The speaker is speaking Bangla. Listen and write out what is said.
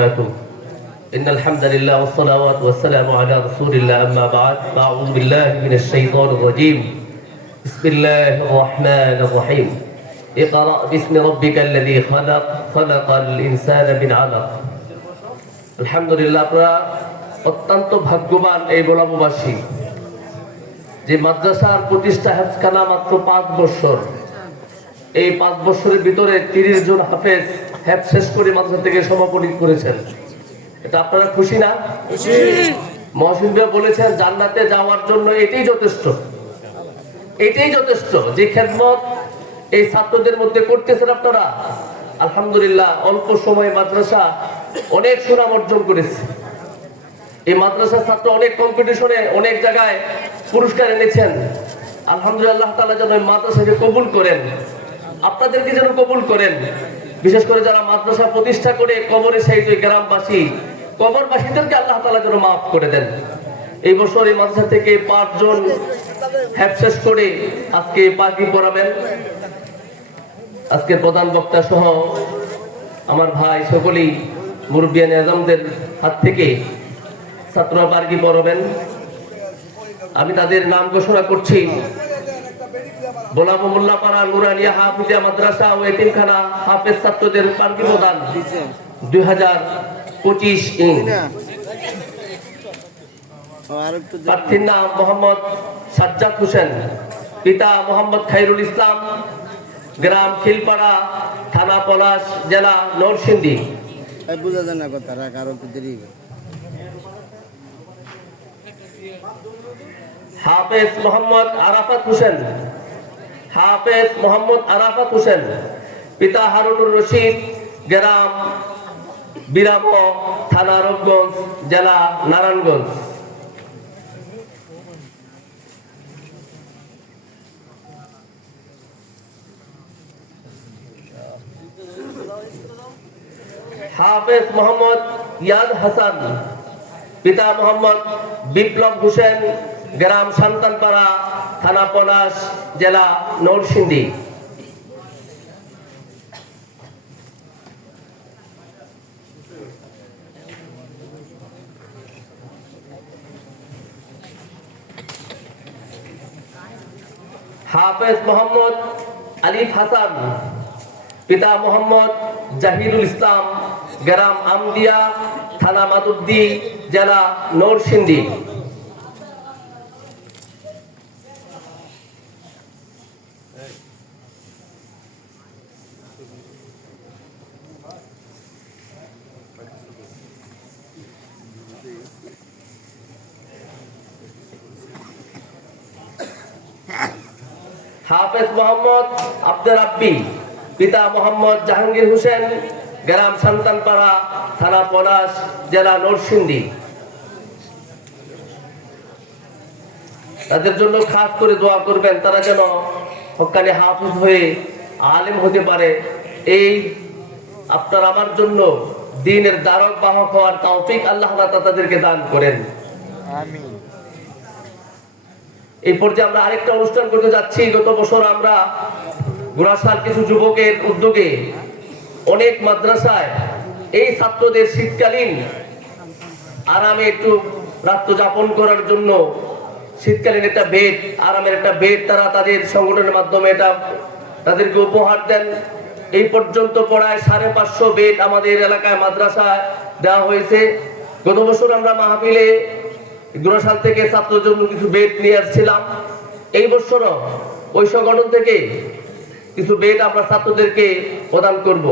وبركاته إن الحمد لله والصلاة والسلام على رسول الله أما بعد فأعوذ بالله من الشيطان الرجيم بسم الله الرحمن الرحيم اقرأ باسم ربك الذي خلق خلق الإنسان من علق الحمد لله আপনারা অত্যন্ত ভাগ্যবান এই বলামবাসী যে মাদ্রাসার প্রতিষ্ঠা হেফজখানা মাত্র 5 বছর এই 5 বছরের ভিতরে 30 জন হাফেজ হেফজ শেষ করে মাদ্রাসা থেকে সমাপনী করেছেন। এটা আপনারা খুশি না? খুশি। মহসিন ভাই বলেছেন জান্নাতে যাওয়ার জন্য এটাই যথেষ্ট, এটাই যথেষ্ট যে খেদমত এই ছাত্রদের মধ্যে করতেছেন আপনারা। আলহামদুলিল্লাহ অল্প সময়ে মাদ্রাসা অনেক সুনাম অর্জন করেছে। এই মাদ্রাসার ছাত্র অনেক কম্পিটিশনে অনেক জায়গায় পুরস্কার এনেছেন। আলহামদুলিল্লাহ তাআলা যেন এই মাদ্রাসাকে কবুল করেন, আপনাদেরকে যেন কবুল করেন। বিশেষ করে যারা মাদ্রাসা প্রতিষ্ঠা করে কবরে সেই যে গ্রামবাসী কবরবাসীদেরকে আল্লাহ তাআলা যেন মাফ করে দেন। এই বছর এই মাদ্রাসা থেকে 5 জন হেফজ শেষ করে আজকে পাগড়ি পরাবেন। আজকের প্রধান বক্তা সহ আমার ভাই সকলেই মুরব্বিয়ানে আজমদের হাত থেকে ছাত্ররা পাগড়ি পরাবেন। আমি তাদের নাম ঘোষণা করছি। বোলাবো মোল্লাপাড়া নুরানিয়া হাফিজিয়া মাদ্রাসা ও এতিমখানা হাফেজ ছাত্রদের পাগড়ি প্রদান 2025 প্রার্থীর নাম মোহাম্মদ সাজ্জাদ হোসেন, পিতা মোহাম্মদ খায়রুল ইসলাম, গ্রাম খিলপাড়া, থানা পলাশ, জেলা নরসিংদী। বুঝা যায় না কথা রাখ আরো দেরি। হাফেজ মোহাম্মদ আরাফাত হোসেন, হাফেজ মোহাম্মদ আরাফাত হোসেন, পিতা হারুনুর রশিদ, গ্রাম বিরাম, থানা রূপগঞ্জ, জেলা নারায়ণগঞ্জ। হাফেজ মোহাম্মদ ইয়াদ হাসান, পিতা মোহাম্মদ বিপ্লব হোসেন, গ্রাম সান্তানপাড়া, থানা পলাশ, জেলা নরসিংদী। হাফেজ মোহাম্মদ আলিফ হাসান, পিতা মোহাম্মদ জাহিরুল ইসলাম, গ্রাম আমদিয়া, থানা মাতুদ্দি, জেলা নরসিংদী। হাফেজ মোহাম্মদ আব্দুর রাব্বি, পিতা মোহাম্মদ জাহাঙ্গীর হোসেন, গ্রাম সান্তানপাড়া, থানা পলাশ, জেলা নরসিংদী। তাদের জন্য খাস করে দোয়া করবেন, তারা যেন হক্কানি হাফেজ হয়ে আলেম হতে পারে। এই আপনার আমার জন্য দ্বীনের দ্বারক বাহক হওয়ার তৌফিক আল্লাহ তাদেরকে দান করেন। আমিন। এই পর্যায়ে আমরা আরেকটা অনুষ্ঠান করতে যাচ্ছি। গত বছর আমরা গুরাসার কিছু যুবকের উদ্যোগে অনেক মাদ্রাসায় এই ছাত্রদের শীতকালীন আরামে একটু রাত্র যাপন করার জন্য শীতকালীন একটা বেড, আরামের একটা বেড তারা তাদের সংগঠনের মাধ্যমে এটা তাদেরকে উপহার দেন। এই পর্যন্ত পড়ায় 550 বেড আমাদের এলাকায় মাদ্রাসায় দেওয়া হয়েছে। গত বছর আমরা মাহফিলে গুরাসাল থেকে ছাত্রদের জন্য কিছু বেড নিয়ে আসছিলাম। এই বছরও ওই সংগঠন থেকে কিছু বেড আমরা ছাত্রদেরকে প্রদান করব।